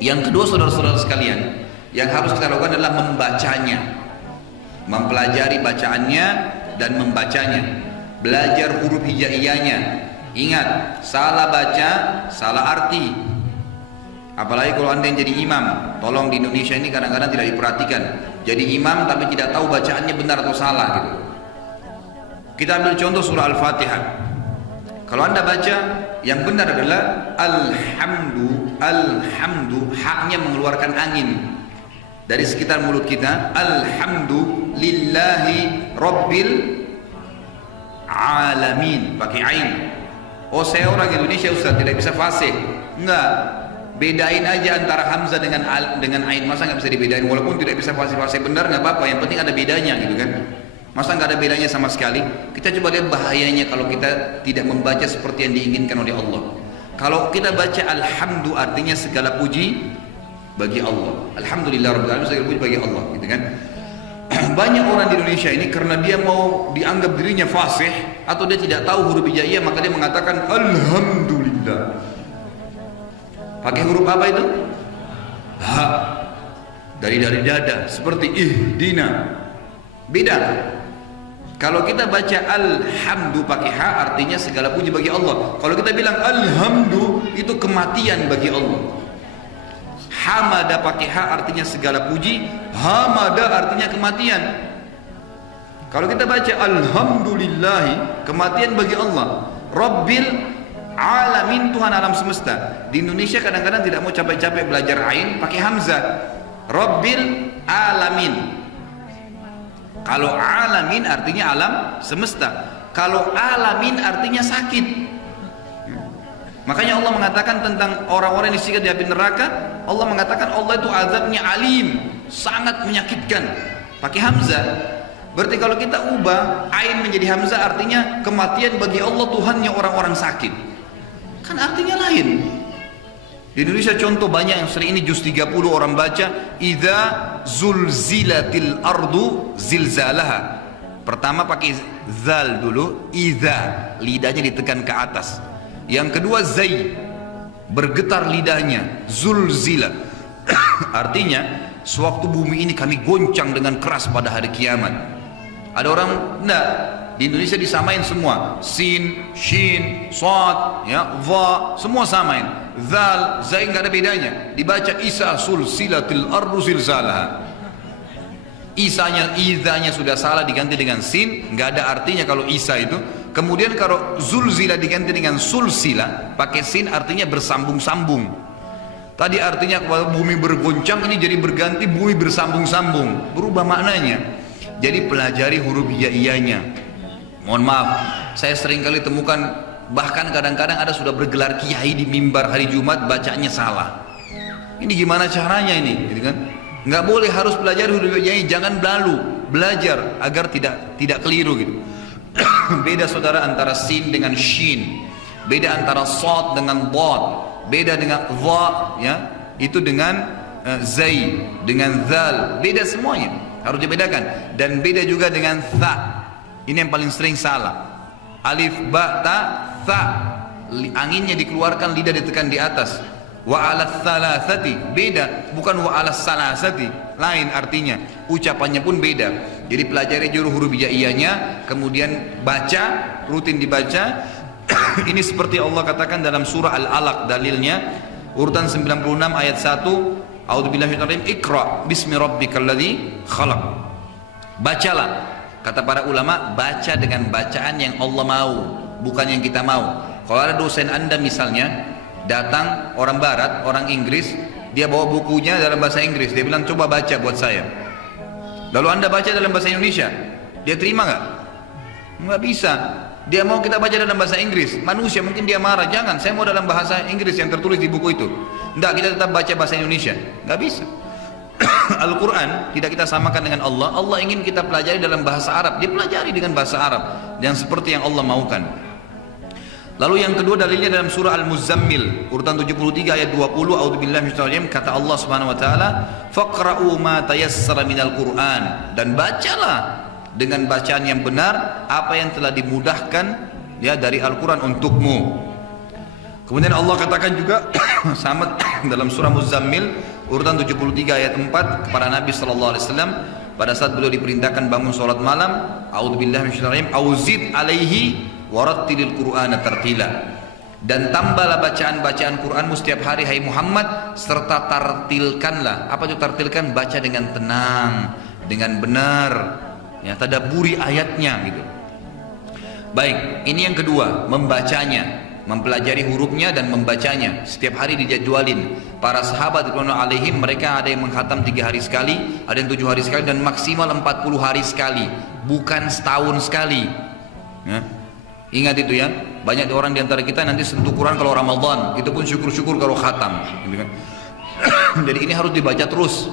Yang kedua, saudara-saudara sekalian, yang harus kita lakukan adalah membacanya, mempelajari bacaannya dan membacanya, belajar huruf hijaiyahnya. Ingat, salah baca, salah arti. Apalagi kalau anda yang jadi imam, tolong di Indonesia ini kadang-kadang tidak diperhatikan. Jadi imam tapi tidak tahu bacaannya benar atau salah gitu. Kita ambil contoh surah Al-Fatihah. Kalau anda baca, yang benar adalah alhamdu, haknya mengeluarkan angin dari sekitar mulut kita. Alhamdulillahi Rabbil Alamin, pakai ain. Oh, saya orang Indonesia Ustaz, tidak bisa fasih. Enggak, bedain aja antara hamzah dengan ain. Masa nggak bisa dibedain? Walaupun tidak bisa fasih benar, nggak apa-apa, yang penting ada bedanya gitu kan. Masa nggak ada bedanya sama sekali? Kita coba lihat bahayanya kalau kita tidak membaca seperti yang diinginkan oleh Allah. Kalau kita baca alhamdu, artinya segala puji bagi Allah. Alhamdulillah Rabbil Alamin, segala puji bagi Allah, gitu kan? Banyak orang di Indonesia ini karena dia mau dianggap dirinya fasih atau dia tidak tahu huruf hijaiyah, maka dia mengatakan alhamdulillah. Pakai huruf apa itu? Ha. Dari dada, seperti ihdina. Beda. Kalau kita baca alhamdu pakai ha, artinya segala puji bagi Allah. Kalau kita bilang alhamdu, itu kematian bagi Allah. Hamada pakai ha, artinya segala puji. Hamada artinya kematian. Kalau kita baca alhamdulillahi, kematian bagi Allah. Rabbil Alamin, Tuhan alam semesta. Di Indonesia kadang-kadang tidak mau capek-capek belajar ain, pakai hamzah. Rabbil Alamin. Kalau alamin artinya alam semesta. Kalau alamin artinya sakit. Makanya Allah mengatakan tentang orang-orang yang disiksa di api neraka, Allah mengatakan Allah itu azabnya alim, sangat menyakitkan. Pakai hamzah. Berarti kalau kita ubah ain menjadi hamzah, artinya kematian bagi Allah, Tuhannya orang-orang sakit. Kan artinya lain. Di Indonesia contoh banyak yang sering ini juz 30 orang baca, idza zulzilatil ardu zilzalaha. Pertama pakai zal dulu, idza, lidahnya ditekan ke atas. Yang kedua zai, bergetar lidahnya, zulzila. Artinya sewaktu bumi ini kami goncang dengan keras pada hari kiamat. Ada orang enggak, di Indonesia disamain semua, sin, shin, sad, ya, dha, semua samain. Zal, zai nggak ada bedanya. Dibaca isa sulsilatil ardu zilzalaha. Isanya, idanya sudah salah diganti dengan sin, nggak ada artinya kalau isa itu. Kemudian kalau zulzila diganti dengan sulsila, pakai sin artinya bersambung-sambung. Tadi artinya kalau bumi bergoncang, ini jadi berganti bumi bersambung-sambung, berubah maknanya. Jadi pelajari huruf hijaiyahnya. Mohon maaf, saya sering kali temukan, bahkan kadang-kadang ada sudah bergelar kiai di mimbar hari Jumat, bacanya salah. Ini gimana caranya ini, gitu kan? Nggak boleh, harus belajar huruf hijaiyah, jangan lalu belajar agar tidak keliru gitu. Beda saudara antara sin dengan shin, beda antara sad dengan dad, beda dengan dha, ya, itu dengan zai, dengan zal, beda semuanya, harus dibedakan. Dan beda juga dengan tha, ini yang paling sering salah. Alif ba ta tha, anginnya dikeluarkan, lidah ditekan di atas. Wa ala thalathati, beda, bukan wa ala salasati, lain artinya, ucapannya pun beda. Jadi pelajari juru huruf hijaiyahnya, kemudian baca, rutin dibaca. Ini seperti Allah katakan dalam surah Al-Alaq, dalilnya urutan 96 ayat 1, a'udzubillahi minasyaitonir rajim, iqra bismi rabbikal ladzi khalaq. Bacalah, kata para ulama, baca dengan bacaan yang Allah mau, bukan yang kita mau. Kalau ada dosen anda misalnya datang, orang barat, orang Inggris, dia bawa bukunya dalam bahasa Inggris, dia bilang coba baca buat saya. Lalu anda baca dalam bahasa Indonesia, dia terima nggak? Nggak bisa. Dia mau kita baca dalam bahasa Inggris, manusia mungkin dia marah, jangan, saya mau dalam bahasa Inggris yang tertulis di buku itu. Nggak, kita tetap baca bahasa Indonesia, nggak bisa. Al-Quran tidak kita samakan dengan Allah. Allah ingin kita pelajari dalam bahasa Arab, dia pelajari dengan bahasa Arab yang seperti yang Allah maukan. Lalu yang kedua dalilnya dalam surah Al-Muzammil urutan 73 ayat 20, a'udzubillahi minasyaitonir rajim, kata Allah Subhanahu wa taala, faqra'u ma tayassara minal Qur'an, dan bacalah dengan bacaan yang benar apa yang telah dimudahkan ya dari Al-Quran untukmu. Kemudian Allah katakan juga sama dalam surah Muzammil urutan 73 ayat 4 kepada Nabi sallallahu alaihi wasallam pada saat beliau diperintahkan bangun salat malam, a'udzubillahi minasyaitonir rajim, auzid alaihi warattilil qur'ana tartila. Dan tambahlah bacaan-bacaan Qur'anmu setiap hari hai Muhammad, serta tartilkanlah. Apa itu tartilkan? Baca dengan tenang, dengan benar, ya, tadabburi ayatnya gitu. Baik, ini yang kedua, membacanya, mempelajari hurufnya dan membacanya. Setiap hari dijadwalin. Para sahabat radhiyallahu alaihim, mereka ada yang menghatam 3 hari sekali, ada yang 7 hari sekali, dan maksimal 40 hari sekali, bukan setahun sekali, ya. Ingat itu ya, banyak orang di antara kita nanti sentuh Quran kalau Ramadan, itu pun syukur-syukur kalau khatam gitu kan. Jadi ini harus dibaca terus.